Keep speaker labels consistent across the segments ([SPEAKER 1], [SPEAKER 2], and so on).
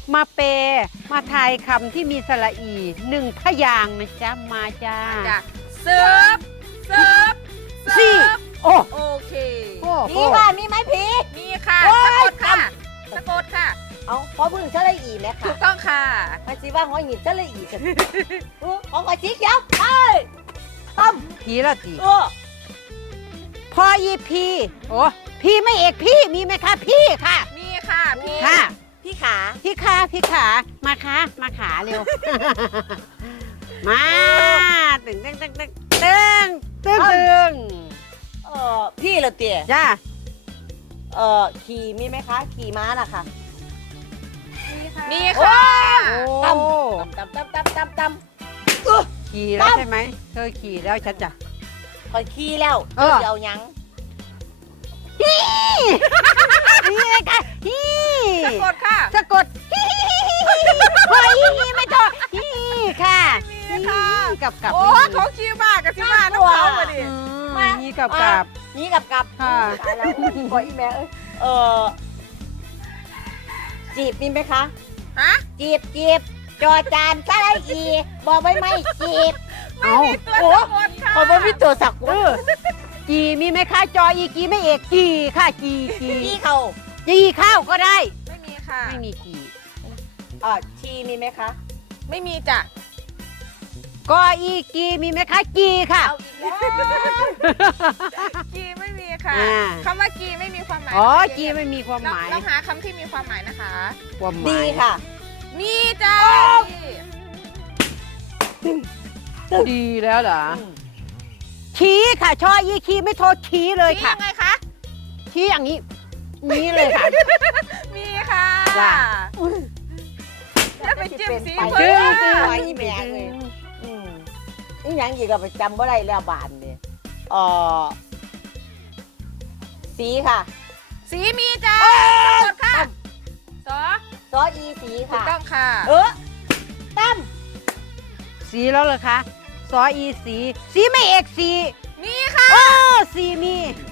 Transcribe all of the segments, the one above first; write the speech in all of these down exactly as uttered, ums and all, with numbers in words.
[SPEAKER 1] มาเปมาทายคำที่มีสระอีหนึ่งพยางค์นะจ๊ะมาจ้า
[SPEAKER 2] จ้ะเสิร์ฟเสิร์ฟเสิ
[SPEAKER 1] สี่
[SPEAKER 2] ร์ฟ
[SPEAKER 1] โอ้
[SPEAKER 2] โอเค
[SPEAKER 1] โอ้
[SPEAKER 3] ผีว่ามีไหมผี
[SPEAKER 2] มีค่ะ
[SPEAKER 3] โอ้
[SPEAKER 2] สะ
[SPEAKER 3] ย
[SPEAKER 2] กดค่ะสะกดค่ะ
[SPEAKER 3] เอาพอพึ่งทะเลอีไหม
[SPEAKER 2] ถู
[SPEAKER 3] ค่ะ
[SPEAKER 2] กต้องค่ะ
[SPEAKER 3] มาสิว่าหัวหินทะเลอีกันอู้ของหัวสีเขียวเอ้ยต้ม
[SPEAKER 1] ผีละตี
[SPEAKER 3] โอ้
[SPEAKER 1] พออีพีโอ้พี่ไม่เอกพี่มีไหมคะพี่ค่ะ
[SPEAKER 2] มีค่ะพี่
[SPEAKER 1] ค่ะ
[SPEAKER 3] พี่ขา
[SPEAKER 1] พี่ขาพี่ขามาคะมาขาเร็ว มาตึงตึงตึงตึงตึงตึงตึง
[SPEAKER 3] เออพี่เหรอเตี๋ย
[SPEAKER 1] จ้า
[SPEAKER 3] เออขี่มีไหมคะขี่ม้าน่ะค่ะ
[SPEAKER 2] มีค่ะ
[SPEAKER 1] โอ้
[SPEAKER 3] ตำตำตำตำตำ
[SPEAKER 1] ขี่แล้วใช่ไหมเธอขี่แล้วฉันจะ
[SPEAKER 3] คอยขี่แล้ว
[SPEAKER 1] เออ
[SPEAKER 3] เดี๋ยวยัง
[SPEAKER 1] ฮีนี่เลยค่ะฮี
[SPEAKER 2] สะกดค่ะ
[SPEAKER 1] สะกดฮีพออีฮีไม่ถูกฮีค่ะ
[SPEAKER 2] มีค่ะ
[SPEAKER 1] ฮีกับกับ
[SPEAKER 2] โอ้เขาขี้มากกับขี้มากน้องเขามาดิ
[SPEAKER 1] อืมฮีกับกับ
[SPEAKER 3] นี่กับกับ
[SPEAKER 1] ค่ะ
[SPEAKER 3] ตายแล้วขออีแม่เอ้ยเออจีบมีไหมคะ
[SPEAKER 2] ฮะ
[SPEAKER 3] จีบจีบจอจานสไลอีบอกไม่ไม่จีบ
[SPEAKER 1] เอา
[SPEAKER 2] ตัวสะกดค่ะ
[SPEAKER 3] ขอบอกพี่ตัวสัก
[SPEAKER 1] เออจีมีไหมคะจออีกีไม่เอกจีค่ะจีจี
[SPEAKER 3] พี่เขา
[SPEAKER 1] จีข้าวก็ได้
[SPEAKER 2] ไม่มีค่ะ
[SPEAKER 1] ไม่มีจี
[SPEAKER 3] เออชีมีไหมคะ
[SPEAKER 2] ไม่มีจ้ะ
[SPEAKER 1] กออีกีมีไหมคะจีค่ะ
[SPEAKER 3] เอาอีกแล้ว
[SPEAKER 2] กีไม่มีค่ะ
[SPEAKER 1] อ่า
[SPEAKER 2] คำว่ากีไม่มีความหมาย
[SPEAKER 1] อ๋อ
[SPEAKER 2] นะคะ
[SPEAKER 1] จีไม่มีความ
[SPEAKER 2] เรา
[SPEAKER 1] หมาย
[SPEAKER 2] เราหาคำที่มีความหมายนะคะ
[SPEAKER 1] ความหมาย
[SPEAKER 3] ดีค่ะ
[SPEAKER 2] มีจ้า
[SPEAKER 1] ดีแล้วเหรอ
[SPEAKER 3] อืม
[SPEAKER 1] ชี้ค่ะชออีคีไม่โทษชี้เลย
[SPEAKER 2] มี
[SPEAKER 1] ค่ะ
[SPEAKER 2] ยังไงคะ
[SPEAKER 1] ชี้อย่างนี้นี้เลยค่ะ
[SPEAKER 2] มีค่ะ
[SPEAKER 1] จ้ะ
[SPEAKER 2] แล้วไปจิ้มสี
[SPEAKER 3] ไป
[SPEAKER 2] เพิ่
[SPEAKER 3] เด้อ
[SPEAKER 2] ม
[SPEAKER 3] ไปอีแม่เลย อืมอีหยังอีกก็ไปจำบ่ได้แล้วบานเนี่ยเออสีค่ะ
[SPEAKER 2] สีมีจ้าสะกดค่ะสอ
[SPEAKER 3] ซออีสี
[SPEAKER 2] ถู
[SPEAKER 3] ค่ะ
[SPEAKER 2] กต้องค่ะ
[SPEAKER 3] เออตั้ม
[SPEAKER 1] สีแล้วเหรอคะซออีสีสีไม่เอกสี
[SPEAKER 2] มีค่ะ
[SPEAKER 1] โอ้สีมี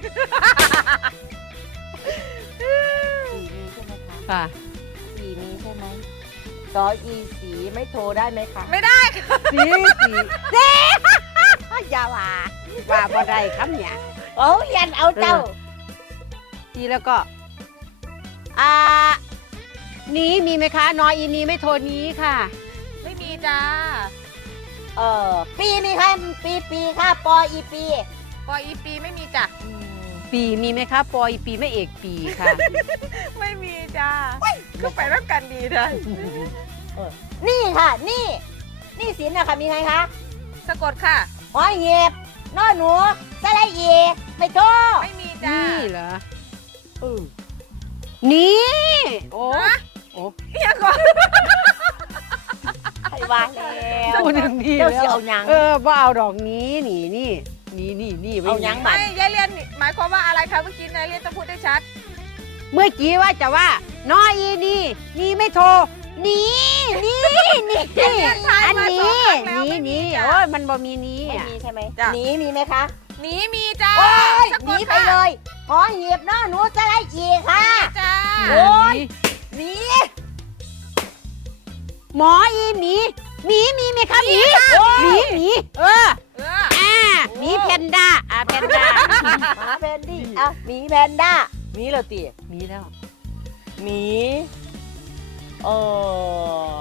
[SPEAKER 3] สีมีใช่ไหมคะ
[SPEAKER 1] ค่ะ
[SPEAKER 3] สีมีใช่ไหมซออีสีไม่โทรได้ไหมคะ
[SPEAKER 2] ไม่ได้ค่ะ
[SPEAKER 1] สีสีเด้อย่าว่าว่าบ่ได้คำเนี่ย
[SPEAKER 3] โอ้ยันเอาเจ้า
[SPEAKER 1] สีแล้วก็อ่านี้มีไหมคะนออีนี้ไม่โทรนี้ค่ะ
[SPEAKER 2] ไม่มีจ้า
[SPEAKER 3] เออปีมีค่ะปีปีค่ะปออีปี
[SPEAKER 2] ปออีปีไม่มีจ้ะ
[SPEAKER 3] อืม
[SPEAKER 1] ปีมีไหมคะปอยปีไม่เอกปีค่ะ
[SPEAKER 2] ไม่มีจ้าก็ไปรับกันดีเลย
[SPEAKER 3] นี่ค่ะ นี่ นี่สินนะคะมีไงคะ
[SPEAKER 2] สะกดค่ะ
[SPEAKER 3] หอยเห็บนอหนูสไลอีไม่โทร
[SPEAKER 2] ไม่มีจ้า
[SPEAKER 1] นี่เหรอ
[SPEAKER 3] เออ
[SPEAKER 1] นี่โอ้
[SPEAKER 2] ฮะ
[SPEAKER 1] โอ้
[SPEAKER 2] เอียก่อน
[SPEAKER 3] ใครว่าแล้ว
[SPEAKER 1] พูดถึงนี่
[SPEAKER 3] เจ้า
[SPEAKER 1] แล้
[SPEAKER 3] สิ
[SPEAKER 1] ว
[SPEAKER 3] เอาหยัง
[SPEAKER 1] เออบ่เอาดอกนี้นี่นี่นี่นี่นี่ไว้
[SPEAKER 3] เอาหยัง
[SPEAKER 2] ไม่ยายเรียนหมายความว่าอะไรคะเมื่อกี้นายเรียนต้องพูดได้ชัด
[SPEAKER 1] เมื่อกี้ว่าจะว่าน้อยอีนี่นี่ไม่โทรนี่นี่นี่อันนี้นี่นี่โอ้ยมันบ่มีนี้
[SPEAKER 3] ไม่
[SPEAKER 1] อ่ะ
[SPEAKER 3] มีใช่ไหม
[SPEAKER 2] จ้ะ
[SPEAKER 3] หนีมีไหมคะ
[SPEAKER 2] หนีมีจ้า
[SPEAKER 3] โอ้ย
[SPEAKER 2] สะ
[SPEAKER 3] ห
[SPEAKER 2] ก
[SPEAKER 3] นี
[SPEAKER 2] ด
[SPEAKER 3] ไป
[SPEAKER 2] ค่ะ
[SPEAKER 3] เลยหอยเห็บนอหนูสไลอีค่ะ
[SPEAKER 2] จ้า
[SPEAKER 3] โอ้ย หนี
[SPEAKER 1] หมออีหมีหมีมีไหมคะหมีหมีหมีเออ
[SPEAKER 2] เออ
[SPEAKER 1] อ่าหมีแพนด้าอ่าแพนด้า
[SPEAKER 3] หมาแพนดี้อ่ะหมีแพนด้าหมีเหรอตี
[SPEAKER 1] หมีแล้ว
[SPEAKER 3] หมีเออ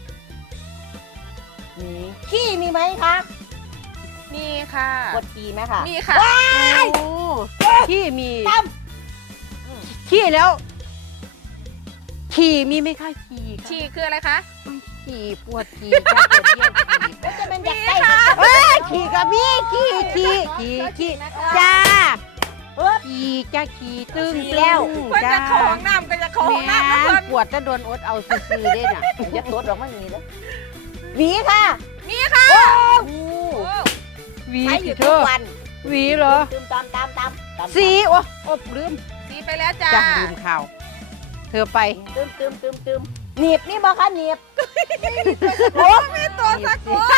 [SPEAKER 3] หมีขี้มีไหมคะ
[SPEAKER 2] มีค่ะ
[SPEAKER 3] กดขี้ไหมคะ
[SPEAKER 2] มีค่ะ
[SPEAKER 1] โอ้ขี้มี
[SPEAKER 3] ตั้ม
[SPEAKER 1] ขี้แล้วขี่มีไหมคะขี่ค่ะ
[SPEAKER 2] ฉี่คืออะไรคะ
[SPEAKER 1] ขี่ปวดขี่จ้าปวดเยี่ยวขี่
[SPEAKER 3] ก็จะเป็นอยากได้
[SPEAKER 2] มีค่ะ
[SPEAKER 1] เอ้ยขี่กับมีขี่ขี่ขี่ขี่จ้า
[SPEAKER 3] เฮ้ย
[SPEAKER 1] ขี่จ้าขี่ตึง
[SPEAKER 3] ขี่แล้ว
[SPEAKER 2] เพื่อนจะเข้าห้องน้ำก็จะเข้าห้อง
[SPEAKER 1] แม่
[SPEAKER 2] น้ำนะเพื่อน
[SPEAKER 1] ปวดจะโดนอดเอาซื้อๆได้น่ะ
[SPEAKER 3] อย่าตดหรอกไม่มีแล้วหวีค่ะ
[SPEAKER 2] มีค่ะ
[SPEAKER 3] โอ้
[SPEAKER 1] โอ้
[SPEAKER 2] โอ้
[SPEAKER 1] หวี
[SPEAKER 3] ใช้อ
[SPEAKER 1] สิ
[SPEAKER 3] ยู่
[SPEAKER 1] เธ
[SPEAKER 3] ทุก
[SPEAKER 1] อ
[SPEAKER 3] วัน
[SPEAKER 1] หวีเหรอ
[SPEAKER 3] ตืมตามตามตามตาม
[SPEAKER 1] สีโอ้โอ้ลืม
[SPEAKER 2] สีไปแล้วจ้า
[SPEAKER 1] จ้าลืมข่าว เธอไป
[SPEAKER 3] ตืมตืมตืมตืมหนีบนี่บอกค่ะหนีบ
[SPEAKER 2] โอ้มีตัวสะกด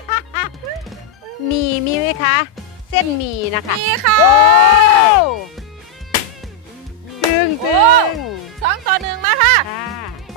[SPEAKER 1] มีมีไหมคะ เส้นหมีนะคะ
[SPEAKER 2] มีค่ะ
[SPEAKER 1] โอ้ตึงตึง
[SPEAKER 2] สองต่อหนึ่งมาค่ะ
[SPEAKER 1] ค่ะ
[SPEAKER 3] โ